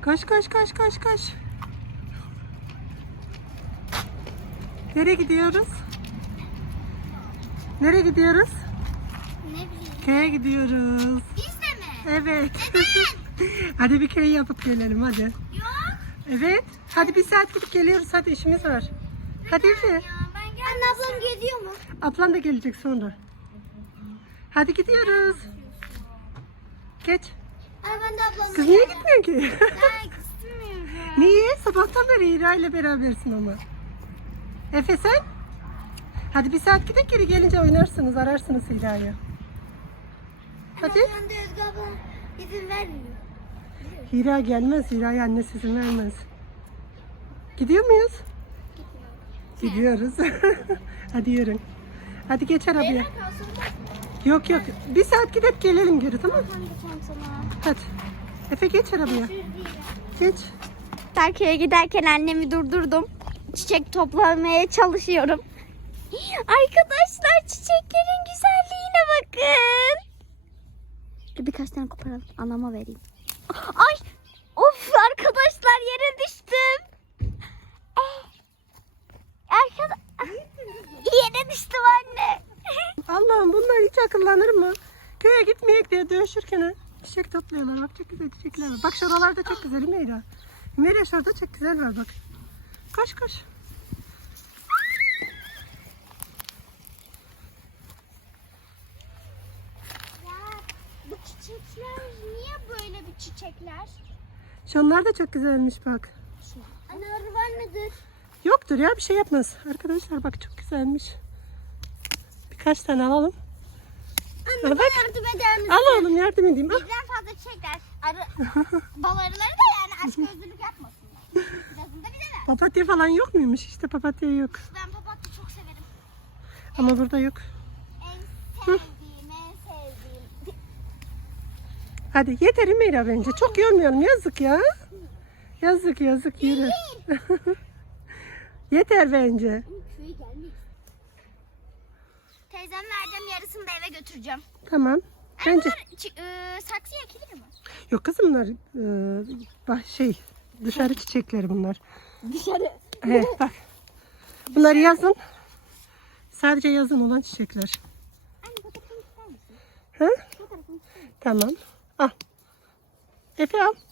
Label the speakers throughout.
Speaker 1: Koş koş koş koş koş. Nereye gidiyoruz? Nereye gidiyoruz?
Speaker 2: Ne bileyim.
Speaker 1: Köye gidiyoruz.
Speaker 2: Biz de mi?
Speaker 1: Evet. Hadi bir köy yapıp gelelim hadi.
Speaker 2: Yok.
Speaker 1: Evet. Hadi bir saat gidip geliyoruz. Hadi işimiz var. Hadi Efe.
Speaker 2: Ya ben geldim. Anne ablam geziyor mu?
Speaker 1: Ablan da gelecek sonra. Hadi gidiyoruz. Geç.
Speaker 2: Ay ben de ablamla
Speaker 1: Kız niye
Speaker 2: geldim.
Speaker 1: gitmiyor ki?
Speaker 2: Ya istemiyorum.
Speaker 1: Niye? Sabahtan beri Hira ile berabersin ama. Efe sen? Hadi bir saat gidip geri gelince oynarsınız, ararsınız Hira'yı. Hadi.
Speaker 2: Ama şu anda Özgü abla izin vermiyor.
Speaker 1: Hira gelmez. Hira'ya annesi izin vermez. Gidiyor muyuz? Gidiyoruz. Hadi yürü. Hadi geç arabaya. Yok yok. Bir saat gidip gelelim geri, tamam mı? Hadi. Efe geç arabaya. Geç.
Speaker 2: Köye giderken annemi durdurdum. Çiçek toplamaya çalışıyorum. Arkadaşlar çiçeklerin güzelliğine bakın. Birkaç tane koparalım. Anama vereyim. Ay! Of arkadaşlar yere düştüm. Yere düştüm anne.
Speaker 1: Allah'ım bunlar hiç akıllanır mı? Köye gitmeyek diye dövüşürken çiçek topluyorlar. Bak çok güzel çiçekler var. Bak şuralarda çok güzel Hümeyra. Hümeyra şurada çok güzel var bak. Koş koş.
Speaker 2: Ya bu çiçekler niye böyle bir çiçekler?
Speaker 1: Şunlar da çok güzelmiş bak.
Speaker 2: Anne arı var mıdır?
Speaker 1: Yoktur ya, bir şey yapmaz. Arkadaşlar bak çok güzelmiş. Birkaç tane alalım.
Speaker 2: Anne
Speaker 1: Bak.
Speaker 2: bana yardım eder misin?
Speaker 1: Al oğlum, yardım edeyim. Al.
Speaker 2: Birden fazla çiçekler. Bal arıları da yani aşk gözlülük yapmasınlar. Birazını da bize ver.
Speaker 1: Papatya falan yok muymuş? İşte papatya yok.
Speaker 2: Ben papatya çok severim.
Speaker 1: Ama burada yok.
Speaker 2: En sevdiğim.
Speaker 1: Hadi yeter Hümeyra bence. Çok yormayalım, yazık ya. Yazık yazık, yürü. Yeter bence.
Speaker 2: Köye gelmeyiz. Teyzem vereceğim, yarısını da eve götüreceğim.
Speaker 1: Tamam. Bence.
Speaker 2: Bunlar saksıya ekilir mi?
Speaker 1: Yok kızım, bunlar dışarı çiçekleri bunlar.
Speaker 2: Dışarı.
Speaker 1: Evet bak. Bunlar yazın. Sadece yazın olan çiçekler.
Speaker 2: Anne fotoğrafını ister misin?
Speaker 1: Ha?
Speaker 2: Fotoğrafını ister misin?
Speaker 1: Tamam. Al. Efe al.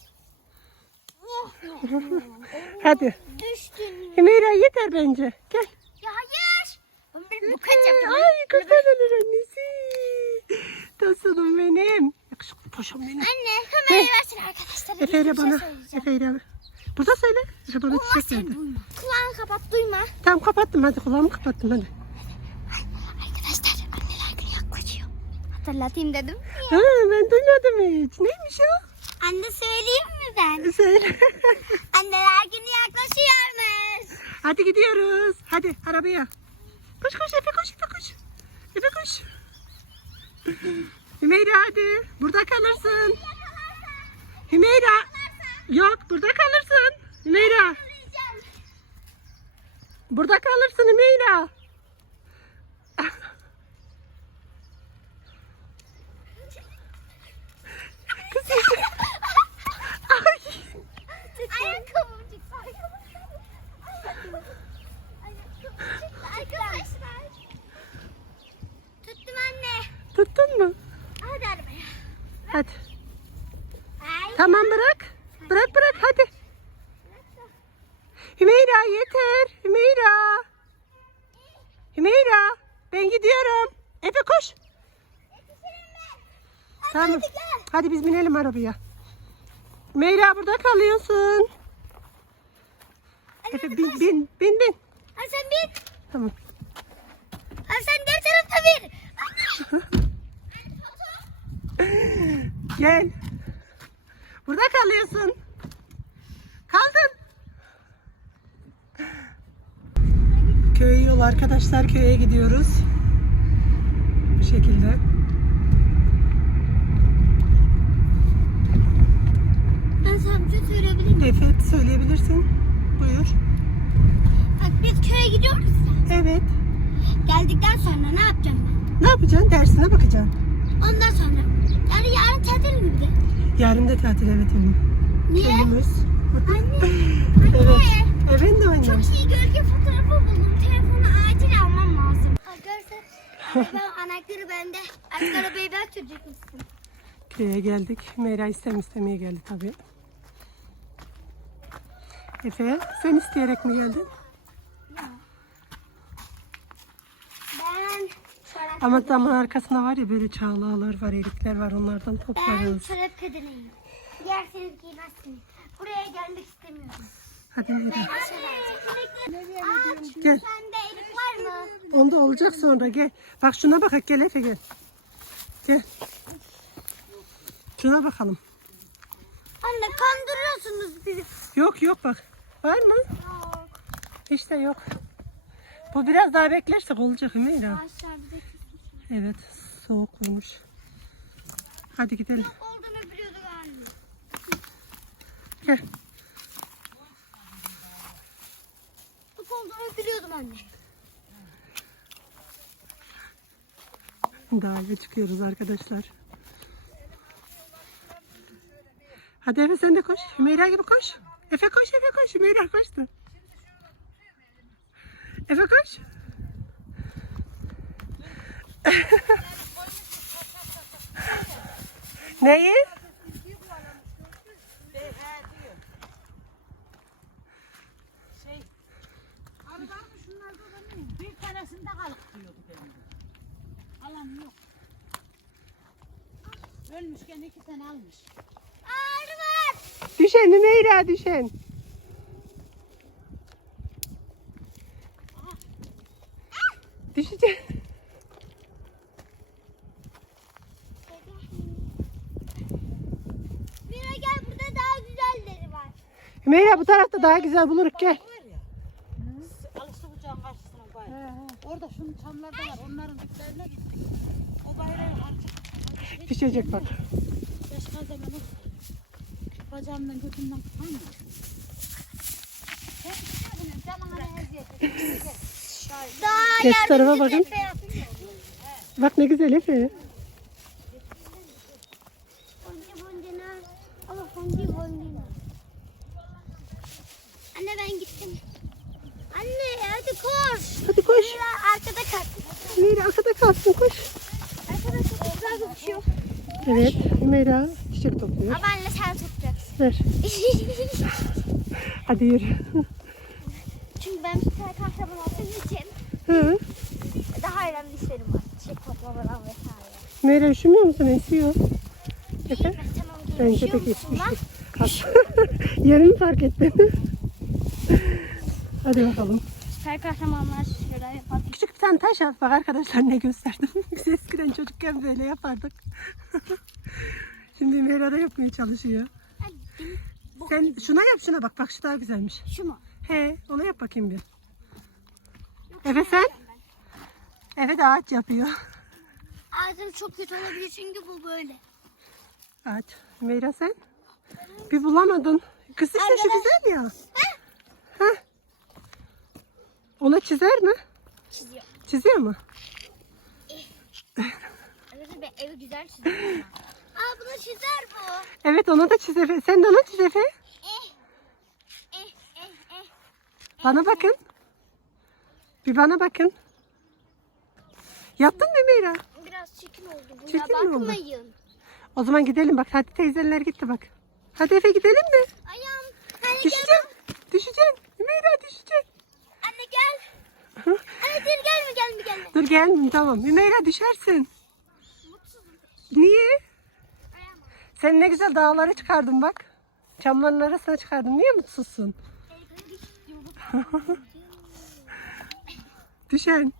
Speaker 1: Hadi.
Speaker 2: Düştün.
Speaker 1: Hümeyra yeter bence. Gel.
Speaker 2: Ya hayır. Ben bir buket yapacağım.
Speaker 1: Ay kurban olur annesi. Tosunum benim. Yakışıklı paşam benim.
Speaker 2: Anne hemen versene arkadaşlar.
Speaker 1: Efe ile bana.
Speaker 2: söyleyeceğim.
Speaker 1: Efe ile. Burada söyle. Efe bana
Speaker 2: Olmaz
Speaker 1: çiçek
Speaker 2: sen
Speaker 1: verdi.
Speaker 2: duyma. Kulağını kapat duyma.
Speaker 1: Tamam kapattım, hadi kulağımı kapattım hadi.
Speaker 2: Arkadaşlar anneler günü yaklaşıyor. Hatırlatayım dedim.
Speaker 1: Ha, ben duymadım hiç. Neymiş o?
Speaker 2: Anne söyleyeyim mi ben?
Speaker 1: Söyle.
Speaker 2: Anneler günü yaklaşıyormuş.
Speaker 1: Hadi gidiyoruz. Hadi arabaya. Koş koş Efe, koş Efe, koş. Efe koş. Hümeyra hadi. Burada kalırsın. Hümeyra. Yok, burada kalırsın. Hümeyra. Burada kalırsın Hümeyra. Kızım. Ay.
Speaker 2: Ayakkabım çıktı. Arkadaşlar. Tuttum anne.
Speaker 1: Tuttun mu?
Speaker 2: Hadi arabaya.
Speaker 1: Hadi.
Speaker 2: Ay.
Speaker 1: Tamam bırak. Bırak hadi. Hümeyra yeter. Hümeyra. Hümeyra. Ben gidiyorum. Efe koş. Tamam.
Speaker 2: Hadi gel.
Speaker 1: Hadi biz binelim arabaya. Hümeyra burada kalıyorsun. Efe bin.
Speaker 2: Hadi sen bin.
Speaker 1: Tamam.
Speaker 2: Hadi sen diğer tarafta bin.
Speaker 1: Gel. Burada kalıyorsun. Kaldın. Köy yolu arkadaşlar, köye gidiyoruz. Bu şekilde.
Speaker 2: Ben sana bir şey söyleyebilir miyim?
Speaker 1: Evet söyleyebilirsin. Buyur.
Speaker 2: Bak biz köye gidiyoruz ya.
Speaker 1: Evet.
Speaker 2: Geldikten sonra ne yapacağım ben?
Speaker 1: Ne yapacaksın? Dersine bakacaksın.
Speaker 2: Ondan sonra. Yani yarın tatil mi bir de?
Speaker 1: Yarın da tatil, evet oğlum.
Speaker 2: Niye?
Speaker 1: Köyümüz.
Speaker 2: Anne.
Speaker 1: Evet. Efendim annem.
Speaker 2: Çok iyi gölge fotoğrafı buldum. Telefonu acil almam lazım. Arkadaşlar araba anahtarı bende. Artık arabayı ben sürecek misin?
Speaker 1: Köye geldik. Meyra istemeye geldi tabii. Efe sen isteyerek mi geldin?
Speaker 2: Ben
Speaker 1: Ama damın arkasında var ya böyle çağlalar var, erikler var, onlardan
Speaker 2: Ben
Speaker 1: toplarız.
Speaker 2: çorap kadınıyım. Giyerseniz giymezsiniz. Buraya gelmek istemiyorum.
Speaker 1: Hadi Meyra.
Speaker 2: Ağaç,
Speaker 1: Gel.
Speaker 2: sende erik var mı?
Speaker 1: Onda olacak sonra gel. Bak şuna bak, gel Efe gel. Gel. Şuna bakalım.
Speaker 2: Anne kandırıyorsunuz bizi.
Speaker 1: Yok bak. Var mı?
Speaker 2: Yok.
Speaker 1: Hiç de yok. Bu biraz daha beklersek olacak Meyra.
Speaker 2: Ağaçlar bize küsmüş.
Speaker 1: Evet, soğuk olmuş. Hadi gidelim.
Speaker 2: Yok olduğunu biliyorduk anne.
Speaker 1: Gel.
Speaker 2: Yok olduğunu biliyordum anne.
Speaker 1: Daha eve çıkıyoruz arkadaşlar. Hadi Efe sen de koş. Hümeyra gibi koş. Efe koş. Hümeyra koştu. Efe koş. Neyi?
Speaker 3: Bir tanesinde kalıp diyordu benim. Alan yok. Ölmüşken 2 tane almış.
Speaker 2: Ağrı var.
Speaker 1: Düşen Hümeyra düşen. Düşeceksin.
Speaker 2: Mira gel burada daha güzelleri var.
Speaker 1: Hümeyra bu tarafta daha güzel buluruk gel.
Speaker 3: Var ya. Alısı bucağın karşısına bay. Orada şunun çamlarda var. Onların diplerine gittik. O bayrağı artık
Speaker 1: Düşecek bak.
Speaker 3: başka zaman o bacağımdan götümden tutamıyor.
Speaker 2: Daha
Speaker 1: Geç tarafa bakın.
Speaker 2: tepe yapıyor.
Speaker 1: Bak ne güzel Efe.
Speaker 2: Boncu boncuna. Ama boncu boncuna. Anne ben gittim. Anne hadi koş.
Speaker 1: Hadi koş.
Speaker 2: Mira arkada kal.
Speaker 1: Hümeyra arkada kalsın koş.
Speaker 2: Arkada çok güzel bir şey yok.
Speaker 1: Evet Hümeyra çiçek topluyor.
Speaker 2: Ama anne sen tutacaksın.
Speaker 1: Ver. Hadi yürü.
Speaker 2: Çünkü ben süper kahraman olduğum için
Speaker 1: Hı.
Speaker 2: daha önemli işlerim var. Çiçek toplamadan vesaire.
Speaker 1: Hümeyra üşümüyor musun? Esiyor. Efe?
Speaker 2: Tamam
Speaker 1: Bence de
Speaker 2: giymişiyor
Speaker 1: git.
Speaker 2: musun lan?
Speaker 1: Yerimi fark ettin. Hadi bakalım.
Speaker 2: Süper kahramanlar şöyle yapar.
Speaker 1: Küçük bir tane taş al. Bak arkadaşlar ne gösterdim. Biz eskiden çocukken böyle yapardık. Şimdi Hümeyra da yapmaya çalışıyor. Sen şuna yap şuna bak. Bak şu daha güzelmiş.
Speaker 2: Şu mu?
Speaker 1: He onu yap bakayım bir. Efe sen? Efe de ağaç yapıyor.
Speaker 2: Ağzım çok kötü olabilir çünkü bu böyle.
Speaker 1: Ağaç. Hümeyra sen? Bir bulamadın. Kız işte şu güzel ya. Heh. Ona çizer mi?
Speaker 2: Çiziyor.
Speaker 1: Çiziyor mu?
Speaker 2: Evet be evi güzel çiziyor. Aa bunu çizer bu.
Speaker 1: Evet ona da çiz Efe. Sen de ona çiz Efe.
Speaker 2: Eh.
Speaker 1: Bana bakın. Bir bana bakın. Yaptın mı Hümeyra?
Speaker 2: Biraz çirkin oldu bu
Speaker 1: Çirkin
Speaker 2: ya
Speaker 1: mi oldu?
Speaker 2: bakmayın.
Speaker 1: O zaman gidelim bak. Hadi teyzeler gitti bak. Hadi Efe gidelim mi?
Speaker 2: Ayağım. Anne gel.
Speaker 1: Düşeceksin. Düşeceksin. Hümeyra düşeceksin.
Speaker 2: Anne gel. Anne dur gelme.
Speaker 1: Dur gelmeyeyim tamam. Hümeyra düşersin.
Speaker 2: Mutsuzum.
Speaker 1: Niye?
Speaker 2: Ayağım.
Speaker 1: Sen ne güzel dağlara çıkardın bak. Çamların arasına çıkardın. Niye mutsuzsun? Düşen.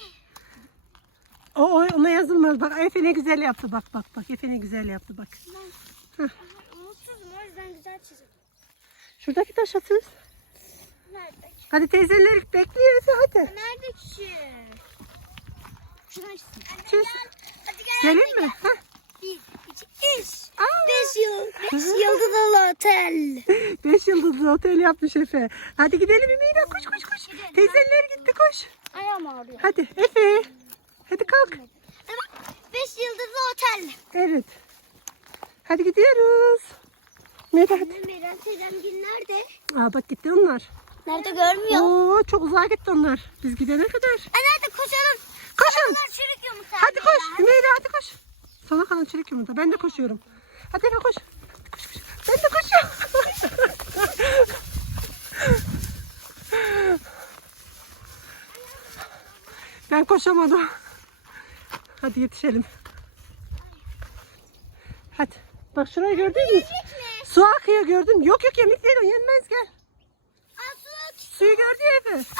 Speaker 1: Ona yazılmaz. Bak Efe ne güzel yaptı. Bak. Efe ne güzel yaptı bak.
Speaker 2: Mutsuzum o yüzden güzel çiziyorum.
Speaker 1: Şuradaki taş atıyoruz.
Speaker 2: Nerede?
Speaker 1: Hadi teyzeler bekliyor Efe hadi.
Speaker 2: Nerede ki? Şuradan çizsin.
Speaker 1: Çiz.
Speaker 2: Hadi gel.
Speaker 1: Gelin mi? Heh.
Speaker 2: 1, 2, 3.
Speaker 1: Aa.
Speaker 2: 5 yıldızlı otel.
Speaker 1: 5 yıldızlı otel yapmış Efe. Hadi gidelim Ümeyra koş. Teyzeler gitti koş.
Speaker 2: Ayağım ağrıyor.
Speaker 1: Hadi Efe. Hadi kalk.
Speaker 2: 5 yıldızlı otel.
Speaker 1: Evet. Hadi gidiyoruz. Hümeyra hadi.
Speaker 2: Anne Meral teyzemgil nerede?
Speaker 1: Aa bak gitti onlar.
Speaker 2: Nerede görmüyor.
Speaker 1: Oo çok uzağa gitti onlar. Biz gidene kadar.
Speaker 2: Anne hadi koşalım.
Speaker 1: Koşun.
Speaker 2: Bunlar çürük yumurta.
Speaker 1: Hadi koş. Hümeyra hadi koş. Sana kalan çürük yumurta. Ben de koşuyorum. Hadi Efe koş. Koş koş. Ben de koşuyorum. Ben koşamadım. Hadi yetişelim. Hadi. Bak şurayı gördün mü? Su akıyor gördün mü? Yok yok yemek değil o yenmez gel. Suyu gördü ya Efe.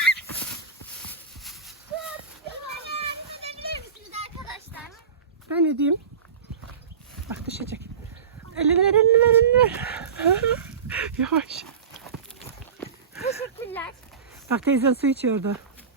Speaker 1: Ben edeyim. Bak düşecek. Elini ver, elini ver, elini ver. Yavaş.
Speaker 2: Teşekkürler.
Speaker 1: Bak teyzen su içiyordu.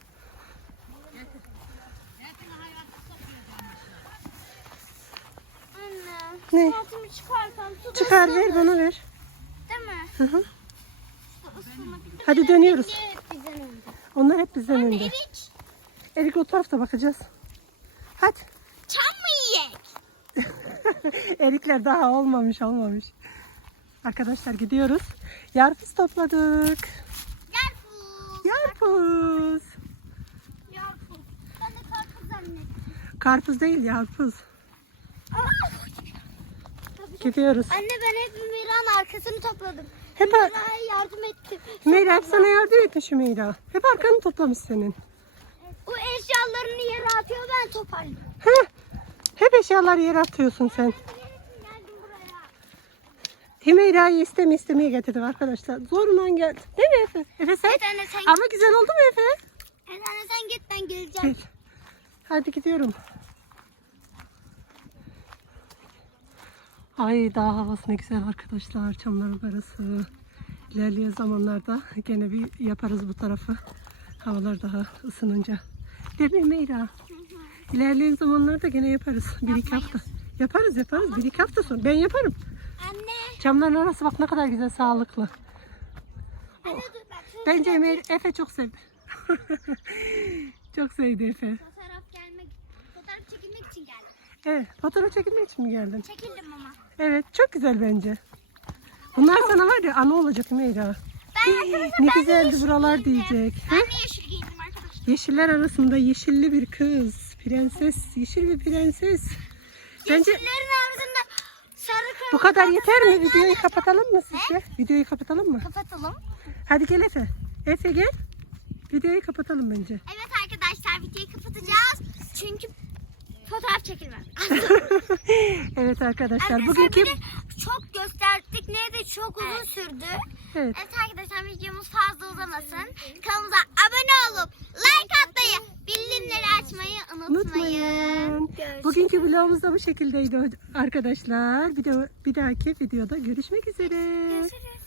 Speaker 2: Anne.
Speaker 1: Ne?
Speaker 2: Altımı çıkarsam su
Speaker 1: Çıkar ver bana ver.
Speaker 2: değil mi?
Speaker 1: Hı hı.
Speaker 2: Isınabilir.
Speaker 1: Hadi dönüyoruz.
Speaker 2: Hep bizden önce.
Speaker 1: Onlar hep bizden önde.
Speaker 2: Erik.
Speaker 1: Erik o tarafta bakacağız. Hadi.
Speaker 2: Çam mı yiyek?
Speaker 1: Erikler daha olmamış. Arkadaşlar gidiyoruz. Yarpuz topladık.
Speaker 2: Yarpuz.
Speaker 1: Yarpuz.
Speaker 2: Yarpuz. Ben de karpuz zannettim.
Speaker 1: Karpuz değil yarpuz. Gidiyoruz.
Speaker 2: Anne ben hep Mira'nın arkasını topladım.
Speaker 1: Hep
Speaker 2: Mira'ya yardım ettim.
Speaker 1: Hümeyra hep sana yardım etmiş Hümeyra. Hep arkanı toplamış senin.
Speaker 2: O eşyalarını yere atıyor ben toparlıyorum.
Speaker 1: Heh. Hep eşyaları yere atıyorsun sen.
Speaker 2: Geldim buraya.
Speaker 1: Hümeyra'yı istemeye getirdik arkadaşlar. Zorla geldi. Değil mi Efe? Efe sen?
Speaker 2: Evet anne sen
Speaker 1: Ama güzel oldu mu Efe?
Speaker 2: Evet anne sen git ben geleceğim.
Speaker 1: Gel. Hadi gidiyorum. Ay dağ havası ne güzel arkadaşlar. Çamların arası. İlerleyen zamanlarda gene bir yaparız bu tarafı. Havalar daha ısınınca. Değil mi Hümeyra? İlerleyen zamanlarda gene yaparız. Bir iki hafta. Yaparız. Bir iki hafta sonra. Ben yaparım.
Speaker 2: Anne.
Speaker 1: Çamların arası bak ne kadar güzel sağlıklı.
Speaker 2: Anne dur bak.
Speaker 1: Bence Efe çok sevdi. Çok sevdi Efe.
Speaker 2: Fotoğraf çekilmek için geldim.
Speaker 1: Evet, fotoğraf çekilmek için mi geldin?
Speaker 2: Çekildim ama.
Speaker 1: Evet, çok güzel bence. Bunlar sana var ya ana olacak Hümeyra. Ne güzeldi buralar diyecek.
Speaker 2: Ben de yeşil giyindim arkadaşlar.
Speaker 1: Yeşiller arasında yeşilli bir kız. Prenses, yeşil bir prenses. Bence
Speaker 2: Yeşillerin arasında sarı kırmızı.
Speaker 1: bu kadar yeter mi? Videoyu kapatalım mı sizce? Videoyu kapatalım mı?
Speaker 2: Kapatalım.
Speaker 1: Hadi gel Efe. Efe gel. Videoyu kapatalım bence.
Speaker 2: Evet arkadaşlar videoyu kapatacağız. Çünkü fotoğraf çekilmez.
Speaker 1: Evet arkadaşlar.
Speaker 2: Arkadaşlar
Speaker 1: Bugünkü
Speaker 2: bir de çok gösterdik. Neydi? Çok uzun sürdü.
Speaker 1: evet.
Speaker 2: Evet arkadaşlar videomuz fazla uzamasın. Kanalımıza abone olup like atmayı, bildirimleri açmayı unutmayın.
Speaker 1: Unutmayın. Bugünkü vlogumuz da bu şekildeydi arkadaşlar. Bir dahaki videoda görüşmek üzere.
Speaker 2: Görüşürüz.